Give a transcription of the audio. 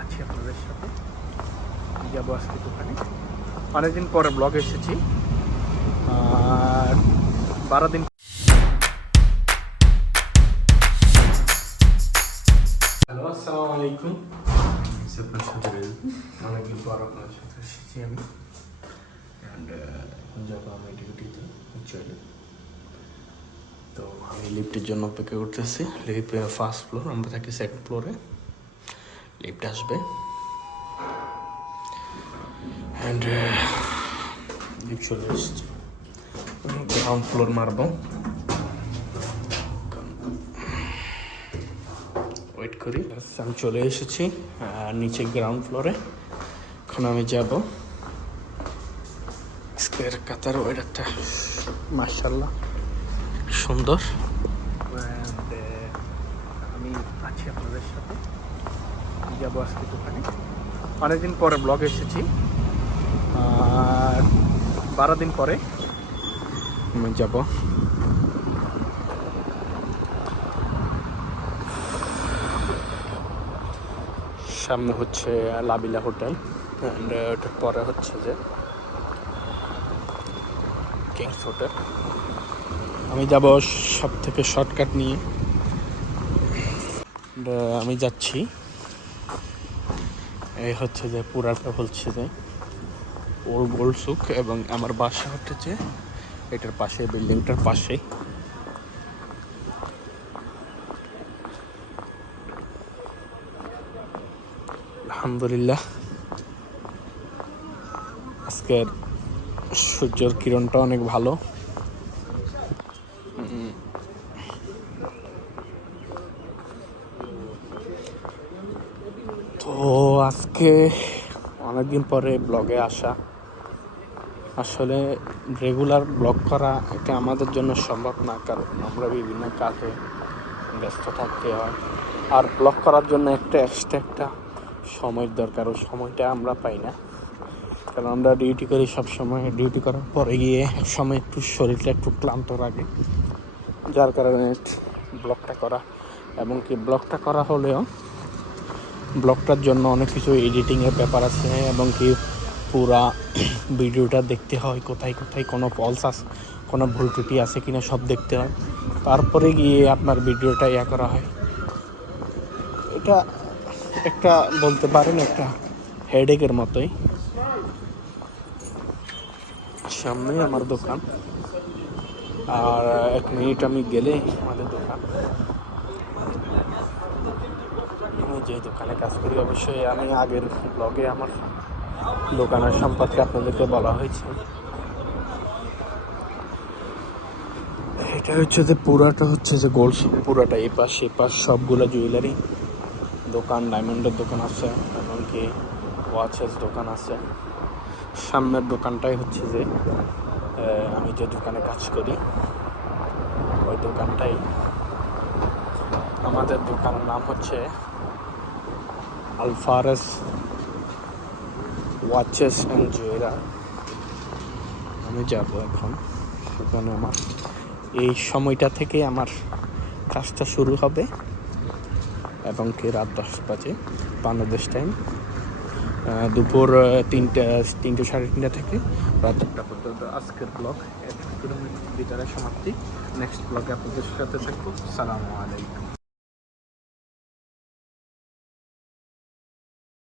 আছি আপনাদের সাথে। যাবো আজকে দোকানে, অনেকদিন পরে ব্লগ এসেছি। 12 দিন। হ্যালো, আসসালামু আলাইকুম। আপনার সাথে অনেকদিন পর আপনার সাথে এসেছি আমি। অ্যান্ড এখন যাবো আমি ডিউটিতে অ্যাকচুয়ালি। তো আমি লিফটের জন্য অপেক্ষা করতেছি। লিফট ফার্স্ট ফ্লোর, আমরা থাকি সেকেন্ড ফ্লোরে। লিফট আসবে অ্যান্ড লিফট চলে এসেছি। গ্রাউন্ড ফ্লোর মারবো, ওয়েট করি। আমি চলে এসেছি নিচে গ্রাউন্ড ফ্লোরে। এখন আমি যাব স্কোয়ার কাতার ওয়েদারটা মাশাআল্লাহ সুন্দর। আমি আছি আপনাদের সাথে। যাবো আজকে দোকানে, অনেকদিন পরে ব্লগ এসেছি। 12 দিন পরে আমি যাব। সামনে হচ্ছে লাবিলা হোটেল অ্যান্ড ওটার পরে হচ্ছে যে কিংস হোটেল। আমি যাব সব থেকে শর্টকাট নিয়ে। আমি যাচ্ছি, এই হচ্ছে যে পুরাটা বলছে যে ওল্ড গোল্ড সুক, এবং আমার বাসা হচ্ছে এটার পাশে, বিল্ডিংটার পাশেই। আলহামদুলিল্লাহ আজকের সূর্যের কিরণটা অনেক ভালো। তো আজকে অনেকদিন পরে ব্লগে আসা। আসলে রেগুলার ব্লগ করা এটা আমাদের জন্য সম্ভব না, কারণ আমরা বিভিন্ন কাজে ব্যস্ত থাকতে হয়। আর ব্লগ করার জন্য একটা এক্সট্রা একটা সময়ের দরকার, ওই সময়টা আমরা পাই না, কারণ আমরা ডিউটি করি সব সময়। ডিউটি করার পরে গিয়ে এক সময় একটু শরীরটা একটু ক্লান্ত লাগে, যার কারণে ব্লগটা করা, এবং কি ব্লগটা করা হলেও ব্লগটার জন্য অনেক কিছু এডিটিংয়ের ব্যাপার আছে, এবং কি পুরা ভিডিওটা দেখতে হয়, কোথায় কোথায় কোনো ফলস আছে, কোনো ভুল ত্রুটি আছে কিনা সব দেখতে হয়, তারপরে গিয়ে আপনার ভিডিওটা করা হয়। এটা একটা বলতে পারেন একটা হেডেকের মতোই। সামনে আমার দোকান, আর 1 মিনিট আমি গেলে আমাদের দোকান। আমি যে দোকানে কাজ করি, অবশ্যই আমি আগের ব্লগে আমার দোকানের সম্পর্কে আপনাদেরকে বলা হয়েছে। এটা হচ্ছে যে পুরাটা হচ্ছে যে গোল্ড সুক, পুরাটা এপাশ এপাশ সবগুলো জুয়েলারি দোকান, ডায়মন্ডের দোকান আছে, এমনকি ওয়াচেস দোকান আছে। সামনের দোকানটাই হচ্ছে যে আমি যে দোকানে কাজ করি, ওই দোকানটাই। আমাদের দোকানের নাম হচ্ছে আলফারেস ওয়াচেস অ্যান্ড জুয়েলার। আমি যাব এখন সেখানে। আমার এই সময়টা থেকে আমার কাজটা শুরু হবে, এবং কি রাত 10 বাজে বাংলাদেশ টাইম, দুপুর 3টা 3:30 থেকে রাত 1টা পর্যন্ত। আজকের ব্লগ এর ভিতরে সমাপ্তি। নেক্সট ব্লগে আপনাদের সাথে থাকবো। আসসালামু আলাইকুম।